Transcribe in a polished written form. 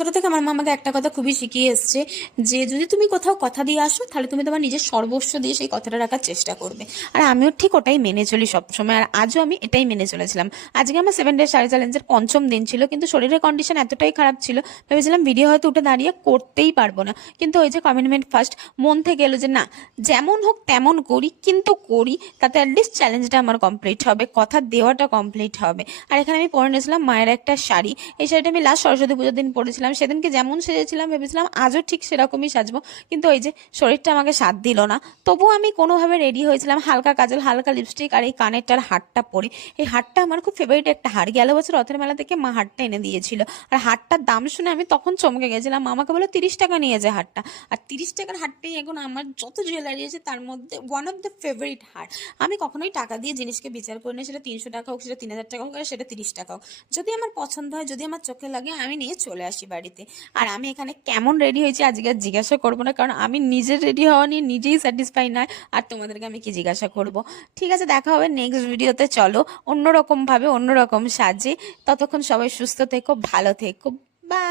ছোট থেকে আমার মা আমাকে একটা কথা খুবই শিখিয়ে এসছে যে যদি তুমি কোথাও কথা দিয়ে আসো তাহলে তুমি তোমার নিজের সর্বস্ব দিয়ে সেই কথাটা রাখার চেষ্টা করবে। আর আমিও ঠিক ওটাই মেনে চলি সবসময়, আর আজও আমি এটাই মেনে চলেছিলাম। আজকে আমার 7 ডে শাড়ি চ্যালেঞ্জের পঞ্চম দিন ছিল, কিন্তু শরীরের কন্ডিশন এতটাই খারাপ ছিল, ভেবেছিলাম ভিডিও হয়তো উঠে দাঁড়িয়ে করতেই পারবো না, কিন্তু ওই যে কমিটমেন্ট ফার্স্ট, মন থেকে এলো যে না, যেমন হোক তেমন করি, কিন্তু করি, তাতে অ্যাটলিস্ট চ্যালেঞ্জটা আমার কমপ্লিট হবে, কথা দেওয়াটা কমপ্লিট হবে। আর এখানে আমি পরে নিয়েছিলাম মায়ের একটা শাড়ি। এই শাড়িটা আমি লাস্ট সরস্বতী পুজোর দিন পরেছিলাম। সেদিনকে যেমন সেজেছিলাম ভেবেছিলাম আজও ঠিক সেরকমই সাজবো, কিন্তু ওই যে শরীরটা আমাকে সাথ দিল না। তবুও আমি কোনোভাবে রেডি হয়েছিলাম, হালকা কাজল, হালকা লিপস্টিক, আর এই কানেরটার হারটা পরে। এই হারটা আমার খুব ফেভারিট একটা হার, গেল বছর রথের মেলা থেকে মা হারটা এনে দিয়েছিল। আর হারটার দাম শুনে আমি তখন চমকে গেছিলাম। মা আমাকে বলে 30 টাকা নিয়ে যায় হারটা। আর 30 টাকার হারটাই এখন আমার যত জুয়েলারি আছে তার মধ্যে ওয়ান অফ দ্য ফেভারিট হার। আমি কখনোই টাকা দিয়ে জিনিসকে বিচার করি না, সেটা 300 টাকা হোক, সেটা 3000 টাকা হোক, আর সেটা 30 টাকা হোক। যদি আমার পছন্দ হয়, যদি আমার চোখে লাগে, আমি নিয়ে চলে আসি বাড়িতে। আর আমি এখানে কেমন রেডি হয়েছি আজকে আর জিজ্ঞাসা করবো না, কারণ আমি নিজের রেডি হওয়া নিয়ে নিজেই স্যাটিসফাই নয়। আর তোমাদেরকে আমি কি জিজ্ঞাসা করব? ঠিক আছে, দেখা হবে নেক্সট ভিডিওতে। চলো অন্যরকম ভাবে, অন্যরকম সাজে। ততক্ষণ সবাই সুস্থ থেকো, ভালো থেকো। বাই।